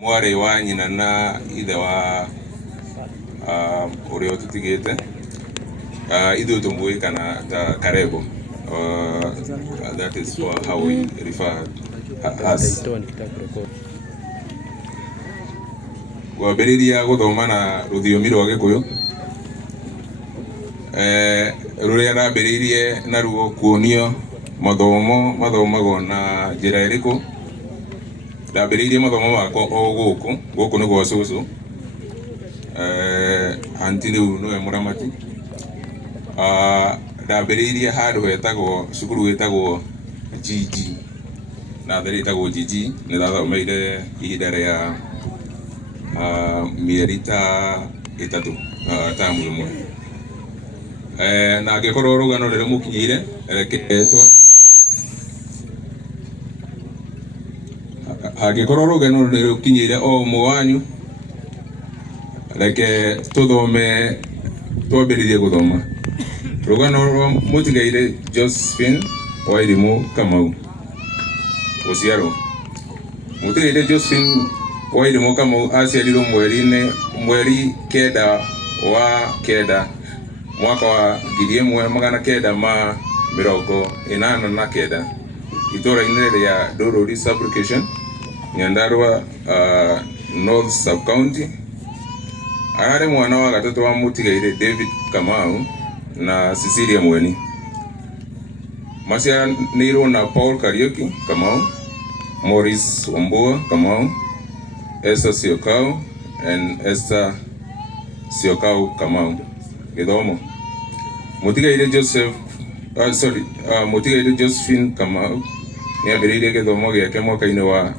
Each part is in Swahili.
mware wa nyina na ithe wa urio tutigite ithu tumwikana ta Karebo. That is for how we refer as. Wambiriria guthoma na ruthiomi rwa Gikuyu ruria rambiririe na ruo kuonio mathomago na njira iriku. Ndambiririe mathomo makwa o guku ni gwa cucu anti riu niwe muramati. Ndambiririe handu hetagwo cukuru wetagwo GG na thari hetagwo GG ni ndathomeire ihinda ria mieri ta itatu tamu imwe na ngikorwo rugano riri mukinyire reketwa hagikorwo rugano riri mukinyire o umwe wanyu reke tuthome twambiririe guthoma rugano rwa mutigaire Josephine Wairimu Kamau uciarwo. Mutigaire Josephine Wairimu Kamau aciarirwo mweri kenda wa kenda mwaka wa 1989 itura-ini ria Ndururi Sub-location Nyandarua North Sub-county. Arari mwana wa gatatu wa Mutigaire David Kamau na Cecilia Mweni. Maciaranirwo na Paul Kariuki Kamau, Morris Wambua Kamau, Esther Siokau and Esther Siokau Kamau. Githomo Mutigaire Mutigaire Josephine Kamau ni ambiririe githomo giake mwaka-ini wa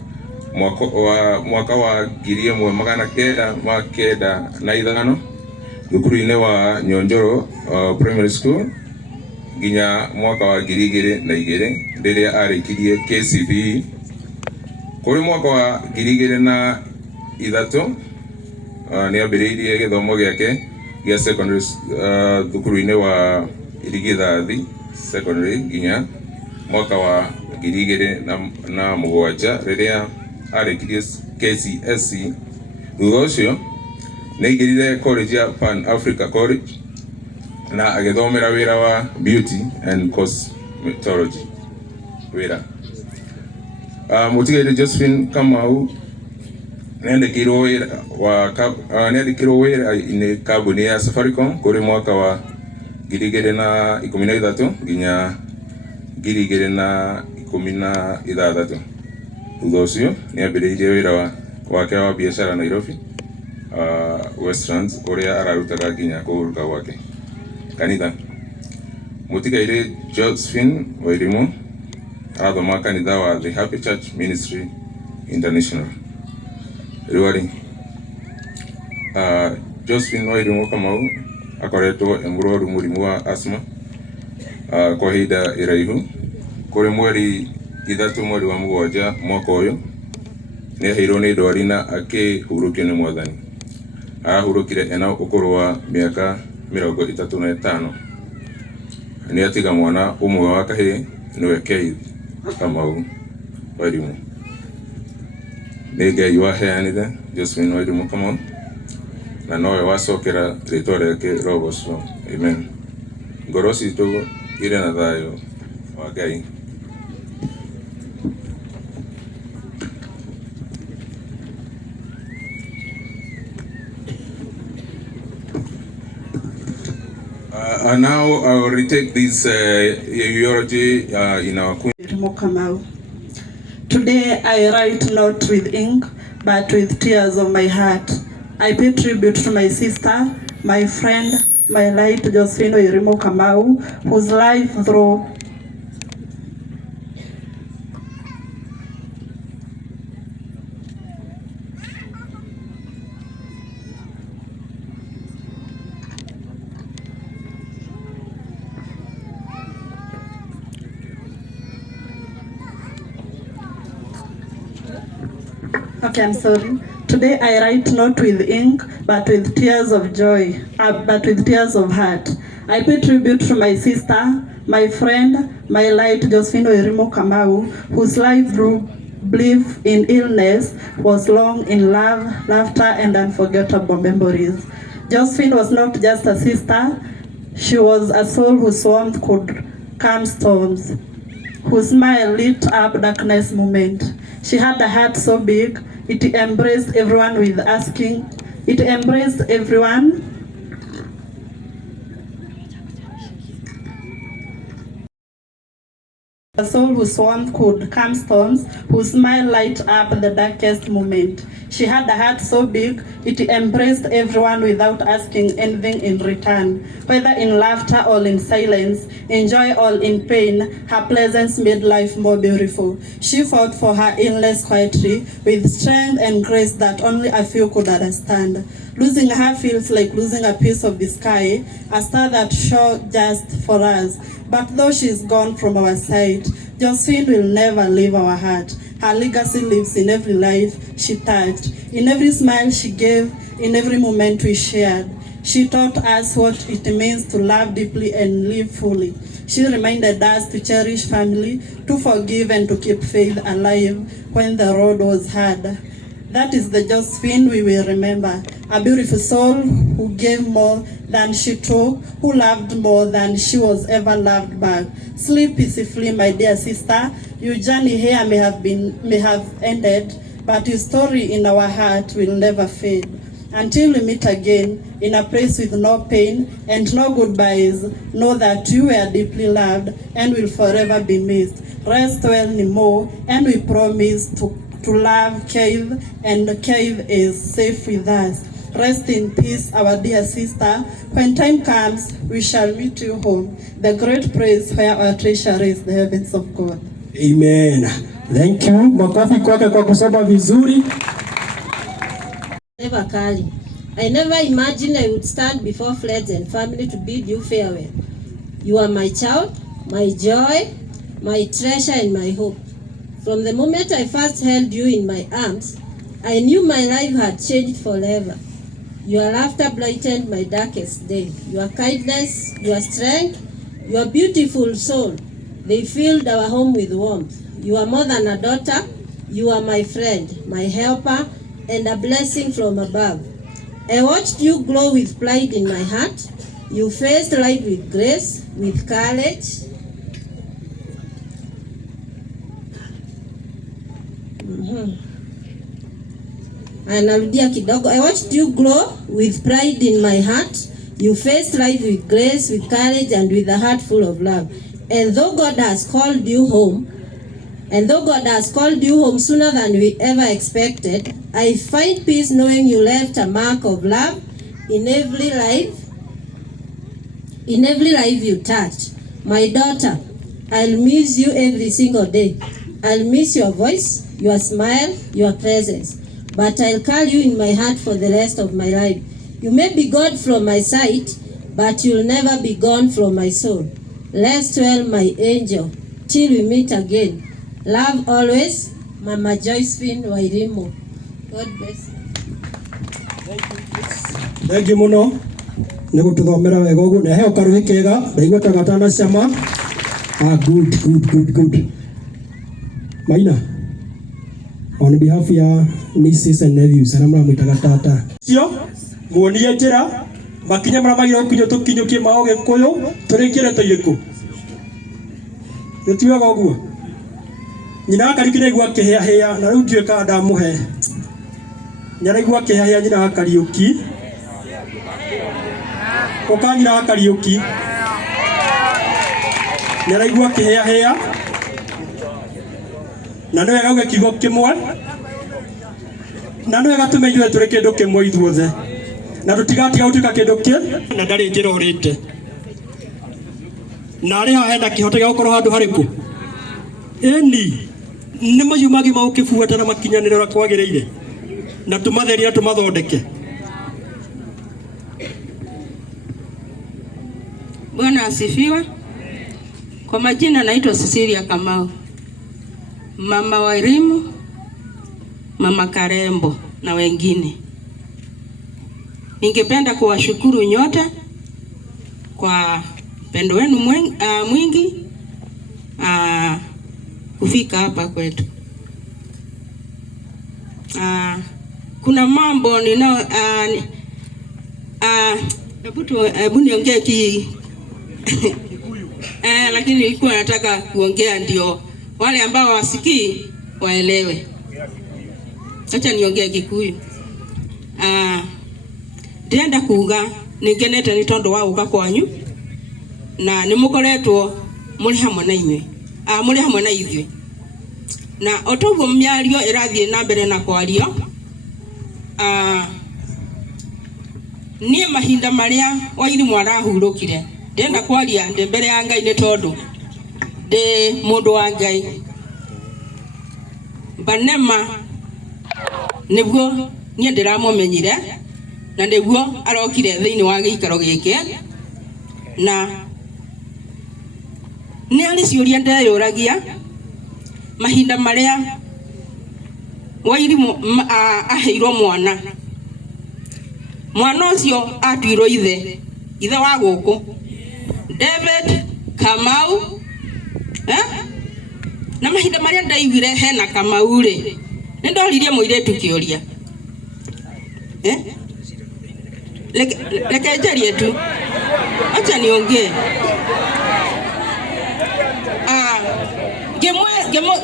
1995 thukuru-ini wa Nyonjoro Primary School nginya mwaka wa 2002 riria arikirie KCPE. Kuri mwaka wa 2003 ni ambiririe githomo giake gia secondary thukuru-ini wa Irigithathi Secondary nginya mwaka wa 2007 riria arikirie KCSE. Thutha ucio ni aingirire college ya Pan Africa College na agithomera wira wa beauty and cosmetology wira. Mutigaire Josephine Kamau niandikirwo wira ini kambuni ya Safaricom kuri mwaka wa 2013 nginya 2016. Thutha ucio ni ambiriirie wira wake wa biashara Nairobi Westlands uria ararutaga nginya kuruka gwake kanitha. Mutigaire Josephine Wairimu arathoma kanitha wa The Happy Church Ministry International. Riwari Josephine Wairimu Kamau akoretwo emurwaru murimu wa asthma kwa ihinda iraihu. Kuri mweri 3 mweri wa mugwanja mwaka uyu ni aheirwo ni ndwari na akihurukio ni Mwathani. Arahurukire ena ukuru wa miaka 35. Ni atiga mwana umwe wa kahii niwe Keith Kamau Wairimu. Ni Ngai waheanire Josephine Wairimu Kamau na nowe wacokera ritwa riake rogoco. Amen. Ngoro citu ire na thayo wa Ngai. Now I will retake this eulogy in our Queen. Today I write not with ink but with tears of my heart. I pay tribute to my sister, my friend, my late Josephine Wairimu Kamau, whose life through Okay, I'm sorry. Today I write not with ink, but with tears of joy, but with tears of heart. I pay tribute to my sister, my friend, my late Josephine Wairimu Kamau, whose life through brief in illness was long in love, laughter, and unforgettable memories. Josephine was not just a sister, she was a soul whose warmth could calm storms, whose smile lit up darkness moment. She had a heart so big, it embraced everyone. A soul whose warmth could calm storms, whose smile light up the darkest moment. She had a heart so big, it embraced everyone without asking anything in return. Whether in laughter or in silence, in joy or in pain, her presence made life more beautiful. She fought for her illness quietly, with strength and grace that only a few could understand. Losing her feels like losing a piece of the sky, a star that shone just for us. But though she's gone from our sight, Josephine will never leave our heart. Her legacy lives in every life she touched, in every smile she gave, in every moment we shared. She taught us what it means to love deeply and live fully. She reminded us to cherish family, to forgive and to keep faith alive when the road was hard. That is the Josephine we will remember, a beautiful soul who gave more than she took, who loved more than she was ever loved back. Sleep peacefully, my dear sister. Your journey here may have ended, but your story in our heart will never fade. Until we meet again in a place with no pain and no goodbyes, know that you were deeply loved and will forever be missed. Rest well, Nemo, and we promise to love Cave, and Cave is safe with us. Rest in peace, our dear sister. When time comes, we shall meet you home. The great praise where our treasure is, the heavens of God. Amen. Thank you. Makofi kwake kwa kusoma vizuri. Never Kali. I never imagined I would stand before friends and family to bid you farewell. You are my child, my joy, my treasure and my hope. From the moment I first held you in my arms, I knew my life had changed forever. Your laughter brightened my darkest day. Your kindness, your strength, your beautiful soul, they filled our home with warmth. You are more than a daughter. You are my friend, my helper, and a blessing from above. I watched you glow with pride in my heart. You faced life with grace, with courage. Narudia kidogo. I watched you glow with pride in my heart. You faced life with grace, with courage, and with a heart full of love. And though God has called you home sooner than we ever expected, I find peace knowing you left a mark of love in every life you touched. My daughter, I'll miss you every single day. I'll miss your voice, your smile, your presence. But I'll carry you in my heart for the rest of my life. You may be gone from my sight, but you'll never be gone from my soul. Rest well, my angel, till we meet again. Love always, Mama Josephine Wairimu. God bless you. Thank you muno. Nego tuthomera wega uguo na heo karuhi kega ndaigua ta gatana cama. Good. Maina, on behalf ya nieces and nephews, ana mramwitaga tata. Cio muonie njira makinya maramagire ukinyo tukinyukie mao gikuyu turikire toiriku. Nitiwaga uguo. Nyina akarikire igua kihia na riu ndiuka ndamuhe. Nyara igua kihia nyina akariuki. Ukanyira akariuki. Nyara igua kihia. Na ndio gauge kigo kimwe. Na ndio gatumenywe turi kindu kimwe ithuothe. Na tutigatiga gutuika kindu ki na ndari njira urite. Na ari ha henda kihote gukorwo handu hariku. Eni ni mayumagi maukifuata na makinyanira kwagiriire. Na tumatheria tumathondeke. Bwana asifiwe. Kwa majina naitwa Cecilia Kamau. Mama Wairimu, Mama Karembo na wengine. Ningependa kuwashukuru nyote kwa pendo wenu mwingi kufika hapa kwetu. kuna mambo ninao hebu niongee lakini nilikuwa nataka kuongea ndio wale ambao wasikii waelewe. Acha niongee Gikuyu. Ndienda kuga ningenete ni tondu wa uka kwanyu na nimukoretwo muri hamwe na inywe muri hamwe na ithuĩ na otoguo mĩario ĩrathiĩ na mbere na kwario. Niĩ mahinda marĩa Wairimu arahurũkire ndenda kwaria ndĩ mbere ya Ngai nĩ tondu ndĩ mũndũ wa Ngai. Banema nĩguo niĩ ndĩramũmenyire na nĩguo arokire thĩinĩ wa gĩikaro gĩkĩ na nĩ arĩ ciũria ndeyũragia mahinda marĩa Wairimu aheirwo mwana ũcio atuirwo ithe wa gũkũ David Kamau na mahinda marĩa ndaiguire hena Kamau rĩ nĩ ndoririe mũirĩtu kĩũria reke njarie tu, acha niongee.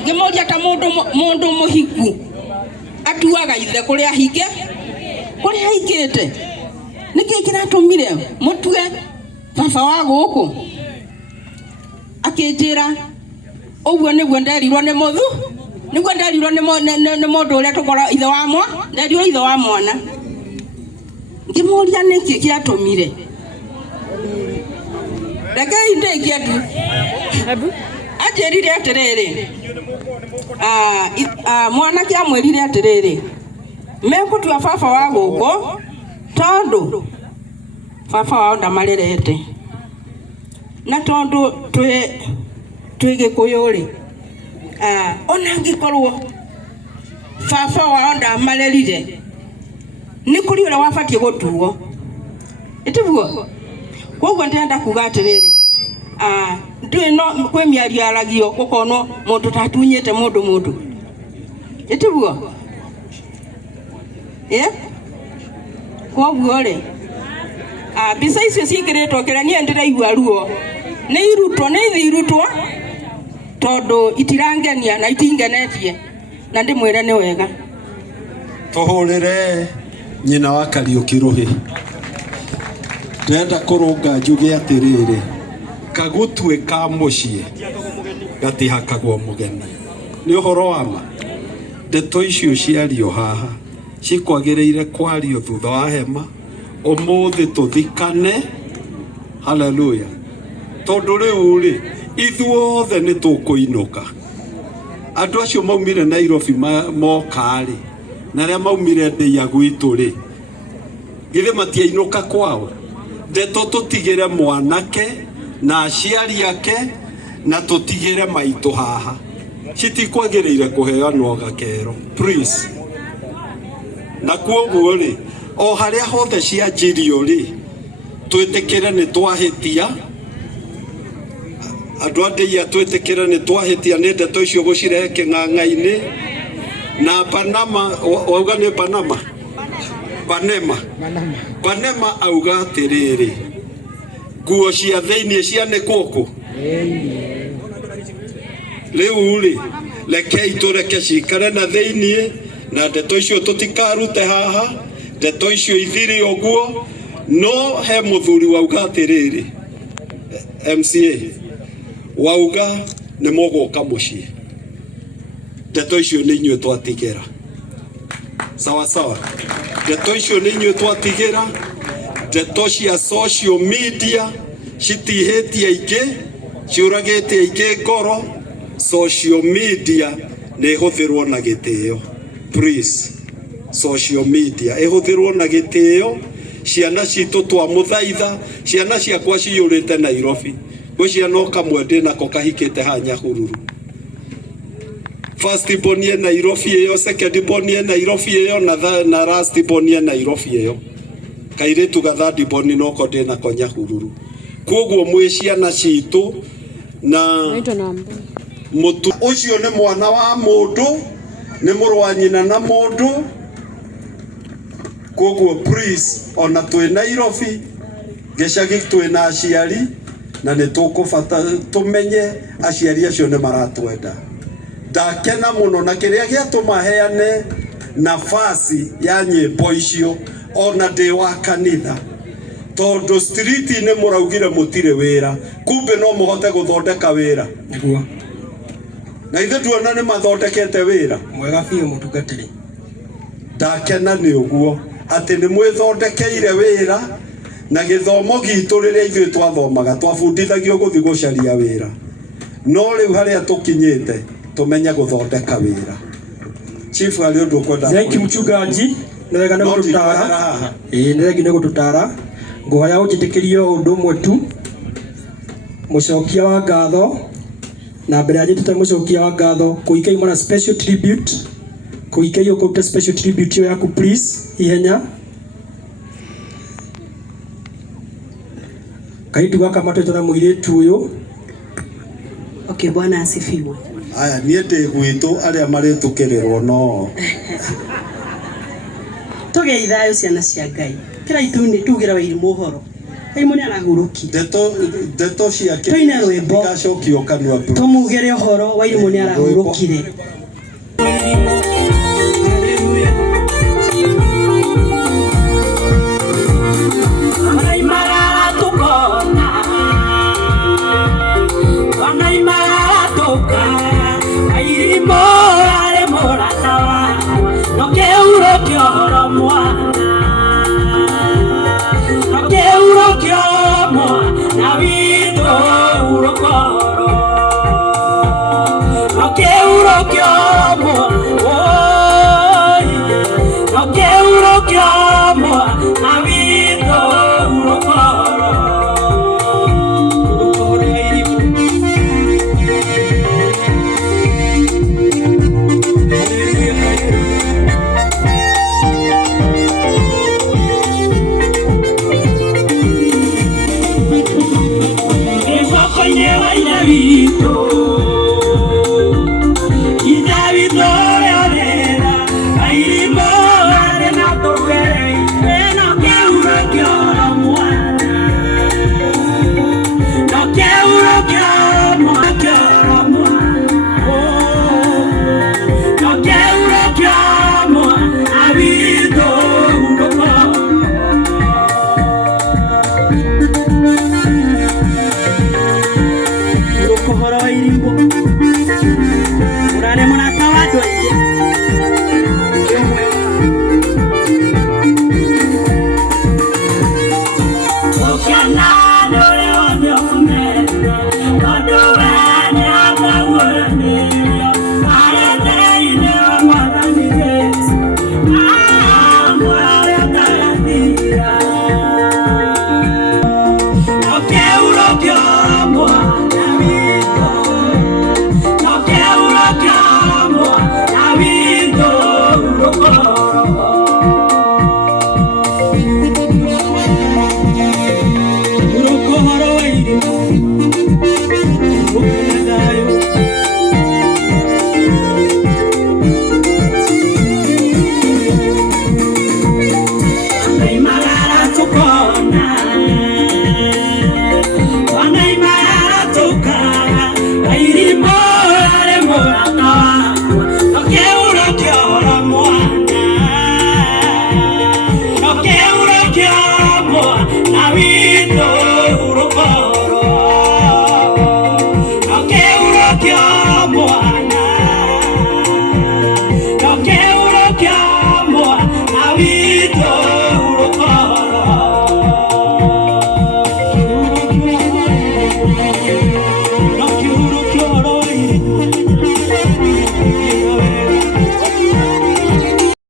Ngemoria ta mundu muhiku atuaga ithe kuria ahikite niki kiratumire mutue baba wa guku akinjira uguo niguo nderirwo ni muthu niguo nderirwo ni mundu uria tukora ithe wa mwana nderirwo ithe wa mwana. Ngemoria niki kiratumire rekei ndekia tu ajerire atiriri mwanake amwirire atiriri mekutua baba wa guku tondu baba wao ndamarerete na tondu twi Gikuyu ri ona ngikorwo baba wao ndamarerire ni kuri ura wabatie gutuo itiguo. Koguo ndenda kuga atiriri ndui no kwe miario aragio gukono mundu tatunyite mundu itiguo koguo ri bisa icio cikiritwo kira nie ndiraigua ruo ni irutwo tondu itirangenia na itingenetie na ndimwire ni wega tuhurire nyina wa Kariuki Ruhi. Ndenda kurunga njuge atiriri kagutwe ka mucie gatihakagwo mugeni ni uhoro wa ma. Ndeto icio ciario haha cikwagiriire kwario thutha wa hema umuthi tuthikane. Haleluya. Tondu riu ri ithuothe ni tukuinuka. Andu acio maumire Nairobi moka ri na ria maumire Ndeia gwitu ri githe matiainuka kwao. Ndeto tutigire mwanake na aciari ake na tutigire maitu haha citikwagiriire kuheanwo gakero please. Na kuoguo ri o haria hothe cianjirio ri twitikire ni twahitia andu a Ndeia twitikire ni twahitia ni ndeto icio gucirehe king'ang'a-ini na wauga ni Banema auga atiriri nguo cia thiini cianikwo ku riu ri rekei tureke cikare na thiini na ndeto icio tutikarute haha. Ndeto icio ithiri uguo no he muthuri wauga atiriri MCA wauga ni muguka mucie. Ndeto icio ni inywe twatigira sawa sawa. Ndeto icio ni inywe twatigira. Ndeto cia social media citihitie aingĩ ciuragite aingĩ ngoro. Social media ni ihuthirwo na gitio please. Social media ihuthirwo na gitio. Ciana citu twamuthaitha ciana ciakwa ciyurite Nairobi gwi ciana kamwe ndinako kahikite ha Nyahururu. First born ye Nairobi iyo, second born ye Nairobi iyo na last born ye Nairobi iyo. Kairetu gathandi born no ko ndinako Nyahururu. Koguo mwi ciana citu na mutu ucio ni mwana wa mundu nĩ mũrũ wa nyina na mũndũ, koguo please ona twĩ Nairobi gĩcagi twĩna aciari na nĩ tũkũbata tũmenye aciari acio nĩ maratwenda. Ndakena mũno na kĩrĩa gĩatũma heane nafasi ya nyĩmbo icio ona ndĩ wa kanitha, tondũ street-inĩ mũraugire mũtirĩ wĩra, kumbe no mũhote gũthondeka wĩra. Nĩguo. Na ithe tuona nĩ mathondekete wĩra mwega biũ mũtungatĩri. Ndakena nĩ ũguo atĩ nĩ mwĩthondekeire wĩra, na gĩthomo gitũ rĩrĩa ithuĩ twathomaga twabundithagio gũthiĩ gũcaria wĩra, no rĩu harĩa tũkinyĩte tũmenye gũthondeka wĩra. Chief ali ũndũ kwenda. Thank you mchungaji. Nĩ wega nĩ gũtũtara. Nĩ wega nĩ gũtũtara. Ngũhoya ũnjĩtĩkĩrie ũndũ ũmwe tu. Mũcokia wa ngatho na mbere ya njĩtĩte mũcokia wa ngatho kũikai mwana special tribute. Kũikai ũkũrute special tribute yo yaku please ihenya. Kaitu gaka matete na mũirĩtu ũyũ. Okay, Bwana asifiwe. Aya niĩ ndĩ gwitũ arĩa marĩtũkĩrĩrwo no. Tũgei thayũ ciana cia Ngai. Kĩraitũ-inĩ tugĩra Wairimũ ũhoro. Wairimũ nĩ arahurũki. Ndeto ciake tũine rwĩmbo igacokio kanua. Tũmugĩre ũhoro Wairimũ nĩ arahurũkire.